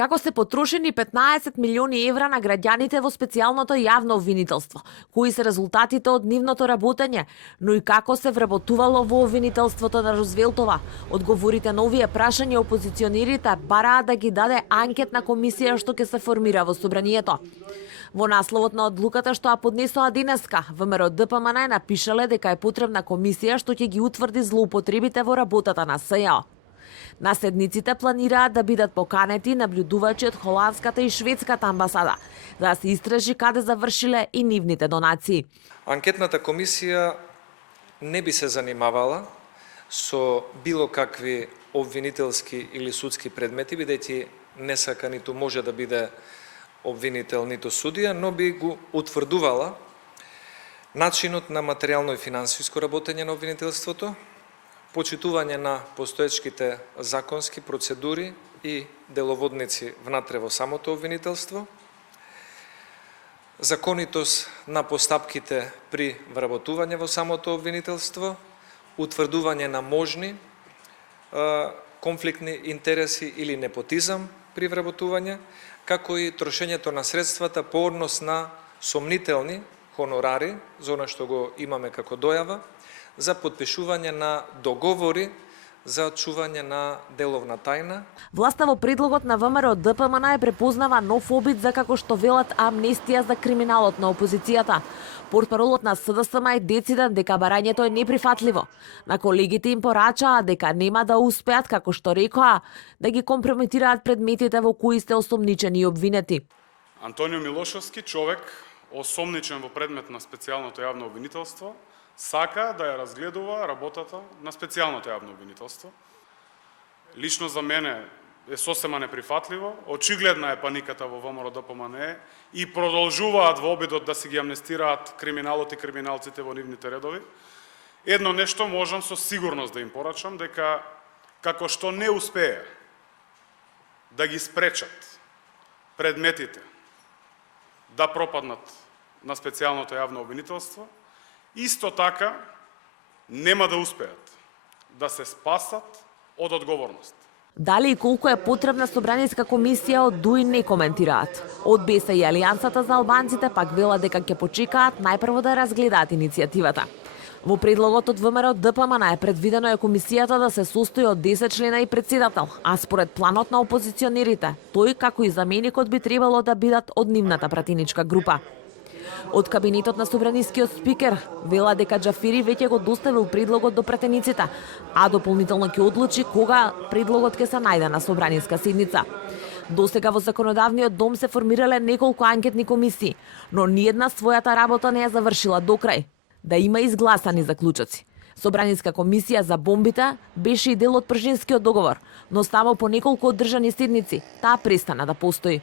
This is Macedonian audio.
Како се потрошени 15 милиони евра на граѓаните во специјалното јавно обвинителство? Кои се резултатите од нивното работење? Но и како се вработувало во обвинителството на Рузвелтова? Одговорите на овие прашања опозиционерите бараат да ги даде анкетна комисија што ќе се формира во собранието. Во насловот на одлуката што ја поднесоа денеска, ВМРО ДПМН напишале дека е потребна комисија што ќе ги утврди злоупотребите во работата на СЈО. Наследниците планираат да бидат поканети наблюдувачи од холандската и шведската амбасада, да се истражи каде завршиле и нивните донации. Анкетната комисија не би се занимавала со било какви обвинителски или судски предмети, бидејќи не сака ниту може да биде обвинител ниту судија, но би го утврдувала начинот на материјално и финансиско работење на обвинителството, почитување на постоечките законски процедури и деловодници внатре во самото обвинителство, законитост на постапките при вработување во самото обвинителство, утврдување на можни конфликтни интереси или непотизам при вработување, како и трошењето на средствата по однос на сомнителни хонорари, за она што го имаме како дојава, за подпишување на договори за чување на деловна тајна. Власта во предлогот на ВМРО ДПМН е препознава нов обид за, како што велат, амнестија за криминалот на опозицијата. Портпаролот на СДСМ е дециден дека барањето е неприфатливо. На колегите им порачаа дека нема да успеат, како што рекоа, да ги компрометираат предметите во кои сте осомничени и обвинети. Антонио Милошевски, човек осомничен во предмет на специјалното јавно обвинителство, сака да ја разгледува работата на специјалното јавно обвинителство. Лично за мене е сосема неприфатливо, очигледна е паниката во ВМРО ДПМН и продолжуваат во обидот да си ги амнестираат криминалот и криминалците во нивните редови. Едно нешто можам со сигурност да им порачам, дека како што не успее да ги спречат предметите да пропаднат на специјалното јавно обвинителство, исто така нема да успеат да се спасат од одговорност. Дали и колку е потребна собраниска комисија од ДУИ не коментираат. Од БЕСА и Алијансата за албанците пак велат дека ќе почекаат најпрво да разгледаат иницијативата. Во предлогот од ВМРО ДПМН е предвидено е комисијата да се состои од 10 члена и председател, а според планот на опозиционерите, тој како и заменикот би требало да бидат од нивната пратеничка група. Од кабинетот на собранискиот спикер вела дека Џафери веќе го доставил предлогот до пратениците, а дополнително ќе одлучи кога предлогот ќе се најде на собраниска седница. Досега во законодавниот дом се формирале неколку анкетни комисии, но ниедна својата работа не ја завршила до крај. Да има изгласани заклучоци. Собраниска комисија за бомбите беше и дел од Пржинскиот договор, но само по неколку одржани седници таа престана да постои.